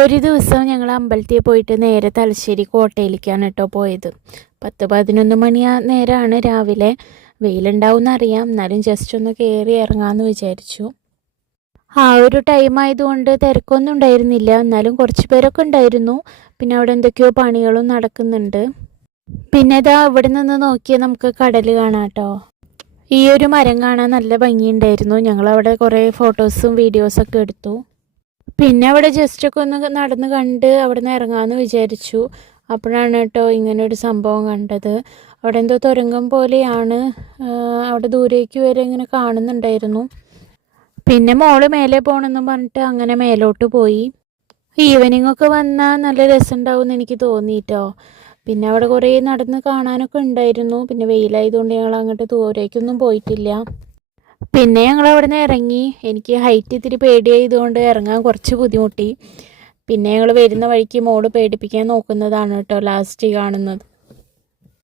ഒരു ദിവസം ഞങ്ങൾ അമ്പലത്തിൽ പോയിട്ട് നേരെ തലശ്ശേരി കോട്ടയിലേക്കാണ് കേട്ടോ പോയത്. 10-11 മണി നേരമാണ് രാവിലെ. വെയിലുണ്ടാവും അറിയാം, എന്നാലും ജസ്റ്റ് ഒന്ന് കയറി ഇറങ്ങാമെന്ന് വിചാരിച്ചു. ആ ഒരു ടൈം ആയതുകൊണ്ട് തിരക്കൊന്നും ഉണ്ടായിരുന്നില്ല, എന്നാലും കുറച്ച് പേരൊക്കെ ഉണ്ടായിരുന്നു. പിന്നെ അവിടെ എന്തൊക്കെയോ പണികളും നടക്കുന്നുണ്ട്. പിന്നെ ഇതാ ഇവിടെ നിന്ന് നോക്കിയാൽ നമുക്ക് കടൽ കാണാം കേട്ടോ. ഈ ഒരു മരം കാണാൻ നല്ല ഭംഗിയുണ്ടായിരുന്നു. ഞങ്ങളവിടെ കുറേ ഫോട്ടോസും വീഡിയോസൊക്കെ എടുത്തു. പിന്നെ അവിടെ ജസ്റ്റൊക്കെ ഒന്ന് നടന്ന് കണ്ട് അവിടെ നിന്ന് ഇറങ്ങാമെന്ന് വിചാരിച്ചു. അപ്പോഴാണ് കേട്ടോ ഇങ്ങനൊരു സംഭവം കണ്ടത്. അവിടെ എന്തോ തുരങ്കം പോലെയാണ്, അവിടെ ദൂരേക്ക് വരെ ഇങ്ങനെ കാണുന്നുണ്ടായിരുന്നു. പിന്നെ മോള് മേലെ പോകണമെന്ന് പറഞ്ഞിട്ട് അങ്ങനെ മേലോട്ട് പോയി. ഈവനിങ് ഒക്കെ വന്നാൽ നല്ല രസമുണ്ടാവും എന്ന് എനിക്ക് തോന്നിയിട്ടോ. പിന്നെ അവിടെ കുറേ നടന്ന് കാണാനൊക്കെ ഉണ്ടായിരുന്നു. പിന്നെ വെയിലായതുകൊണ്ട് ഞങ്ങൾ അങ്ങോട്ട് ദൂരേക്കൊന്നും പോയിട്ടില്ല. പിന്നെ ഞങ്ങൾ അവിടെ നിന്ന് ഇറങ്ങി. എനിക്ക് ഹൈറ്റ് ഇത്തിരി പേടിയായതുകൊണ്ട് ഇറങ്ങാൻ കുറച്ച് ബുദ്ധിമുട്ടി. പിന്നെ ഞങ്ങൾ വരുന്ന വഴിക്ക് മോള് പേടിപ്പിക്കാൻ നോക്കുന്നതാണ് കേട്ടോ ലാസ്റ്റ് കാണുന്നത്.